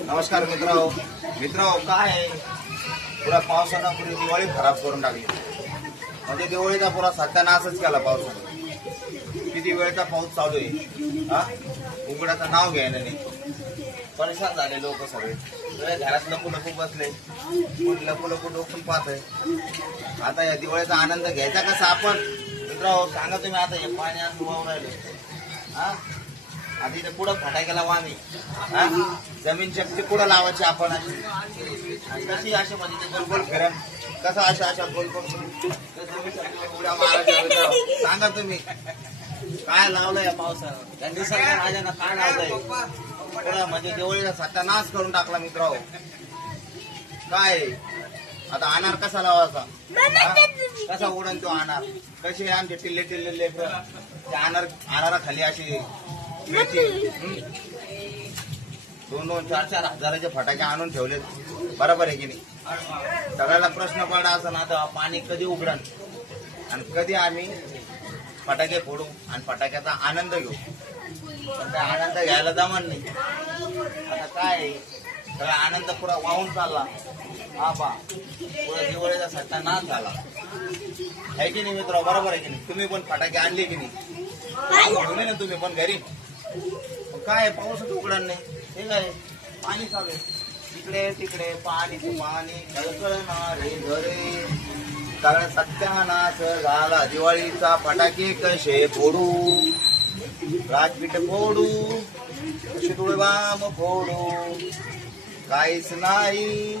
नमस्कार मित्र काय पुरा पावसानं पुरी दिवाळी खराब करून टाकली. म्हणजे दिवाळीचा पुरा सत्यानाशच केला पावसाने. किती वेळचा पाऊस चालू आहे, हा उघड्याचं नाव घ्यायला नाही. परेशान झाले लोक सगळे घरात लपू बसले, लपू डोकून पाहत आहे. आता या दिवाळीचा आनंद घ्यायचा कसा आपण मित्र सांगा तुम्ही. आता हे पाण्यात वाहून राहिले, हा आता इथे पुढं फटाक्याला लावा आम्ही, जमीन शक्ती पुढं लावायची आपण. कशी अशा म्हणजे ते गोलगोल फिरण कसं अशा गोलगोल उड्या मारायच्या. सांगा तुम्ही काय लावलंय या पावसानं, त्यांनी सगळ्या राजांना काय लावलंय पुढं. म्हणजे दिवाळीचा सत्यानाश करून टाकला मित्र. काय आता अनार कसा लावायचा, कसा उडन तो अनार. कसे आमचे टिल्ले लेकर त्या अनारा खाली अशी 2-4 हजाराचे फटाके आणून ठेवलेत. बरोबर आहे की नाही. सगळ्याला प्रश्न पडला असं ना, आता पाणी कधी उघडण आणि कधी आम्ही फटाके फोडू आणि फटाक्याचा आनंद घेऊ. पण त्या आनंद घ्यायला जमन नाही. आता काय सगळा आनंद पुरा वाहून चालला. हा पा पुरा दिवाळीचा सत्यानाश झाला आहे की नाही मित्र. बरोबर आहे की नाही. तुम्ही पण फटाके आणले की नाही, घेऊन ना तुम्ही पण घरी. काय पाऊसच उघडण नाही. हे काय पाणी चालू आहे इकडे तिकडे, पाणी कळकळणारे घरे. सगळं सत्यानाश झाला दिवाळीचा. फटाके कसे फोडू, राजपीठ फोडू, तुळबाम फोडू, काहीच नाही.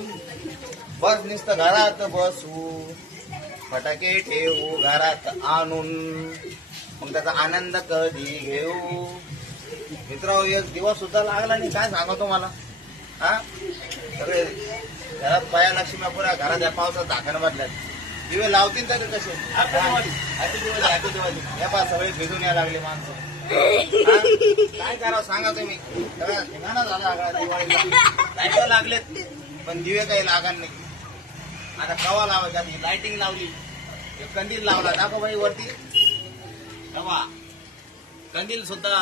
बस नुसतं घरात बसू, फटाके ठेवू घरात आणून, मग त्याचा आनंद कधी घेऊ. मित्र एक दिवस सुद्धा लागला नाही. काय सांगतो मला, हा सगळे घरात पाया लक्ष्मी पुऱ्या घरात या पावसात झाकण बदल्यात. दिवे लावतील तरी कसे. हॅपी दिवाळी या पा सगळे भिजून यायला लागले माणसं. काय करावं सांगा तुम्ही. सगळा ठिकाणा झाला दिवाळीला. लाईट लागलेत पण दिवे काही लागणार नाही. आता कवा लावायची, आधी लाइटिंग लावली, कंदील लावला. दाखव बाई वरती तेव्हा कंदील सुद्धा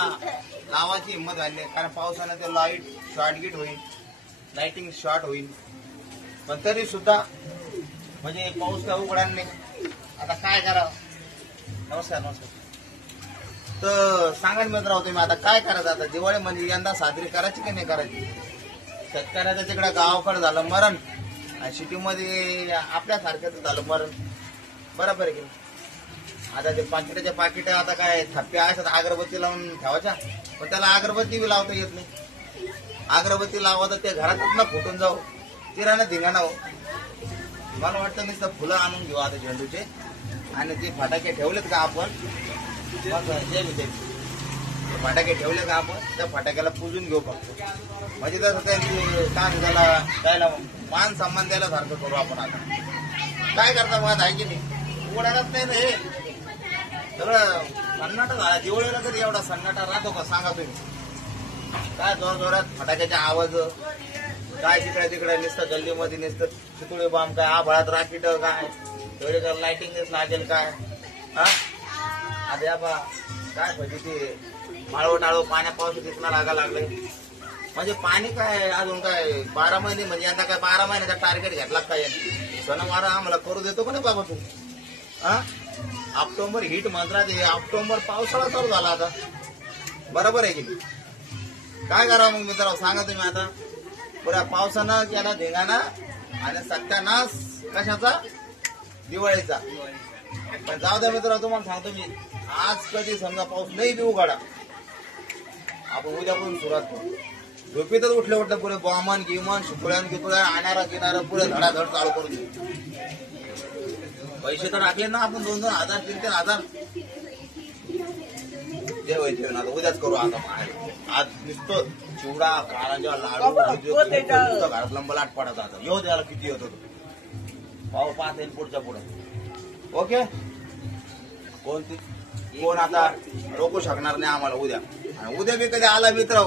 लावायची हिंमत झाली. कारण पावसानं ते लाईट शॉर्टगिट होईल, लाइटिंग शॉर्ट होईल. पण तरी सुद्धा म्हणजे पाऊस काय उघडायला नाही. आता काय करावं. नमस्कार. तर सांगा मित्र तुम्ही आता काय करायचं. आता दिवाळी म्हणजे यंदा साजरी करायची की नाही करायची. शेतकऱ्याचं तिकडे गावाकडे झालं मरण आणि सिटीमध्ये आपल्यासारख्याच झालं मरण. बरोबर आहे की. आता ते पाकिटाच्या पाकिट आता काय थप्प्या असतात अगरबत्ती लावून ठेवायच्या, पण त्याला अगरबत्ती बी लावता येत नाही. अगरबत्ती लावा तर ते घरातच ना फुटून जाऊ, तिरानं धिंगाणा हो. मला वाटतं नुसतं फुलं आणून घेऊ आता झेंडूचे आणि ते फटाके ठेवलेत का आपण, फटाके ठेवले का आपण त्या फटाक्याला पूजून घेऊ फक्त. म्हणजे तसं त्यांची काम झाला त्याला मान सन्मान द्यायला सारखं करू आपण. आता काय करता मग आहे की नाही. उघडायलाच नाही ना हे सगळं. सन्नाटा झाला दिवाळीला. कधी एवढा सन्नाटा राहतो का सांगा तुम्ही. काय जोरात फटाक्याचा आवाज, काय तिकडे नुसतं गल्लीमध्ये नुसतं चितुळे बाम, काय आभाळात राकीट, काय तेवढे लाइटिंग लागेल काय. हा आता या बा काय म्हणजे ते माळव टाळव पाण्या पावसात इथला लागा लागले. म्हणजे पाणी काय अजून काय 12 महिने म्हणजे यंदा काय 12 महिन्याचा टार्गेट घेतला काय. सणवार आम्हाला करू देतो का नाही बाबा तू. हा ऑक्टोबर हीट मंत्रात, ऑक्टोबर पावसाळा चालू झाला आता. बरोबर आहे की काय करावं मग मित्र सांगा तुम्ही. आता पुऱ्या पावसानं केला धिंगाणा आणि सत्यानाश कशाचा, दिवाळीचा. पण जाऊ द्या मित्र तुम्हाला सांगतो मी. आज कधी समजा पाऊस नाही बी उघडा, आपण उद्यापासून सुरुवात करू. झोपेतच उठलं पुरे बॉमान गिमान शुक्रान गिपुळ्या आणारा गिनारा पुरे धडाधड चालू करू देऊ. पैसे तर टाकले ना आपण 2-2 हजार 3-3 हजार. जेवण आता उद्याच करू. आता आज नुसतं चिवडा काळाच्या लाडू घरात लंब लाट पडत. आता येऊ द्यायला किती येत होतो पाहू पाहता येईल पुढच्या पुढे. ओके कोण आता रोखू शकणार नाही आम्हाला उद्या. आणि उद्या बी कधी आला मित्र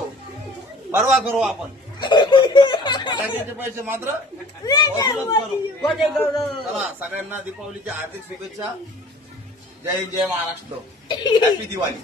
परवा करू आपण. फटाक्याचे पैसे मात्र वसूलच करू. चला सगळ्यांना दीपावलीच्या हार्दिक शुभेच्छा. जय हिंद, जय महाराष्ट्र. हॅपी दिवाळी.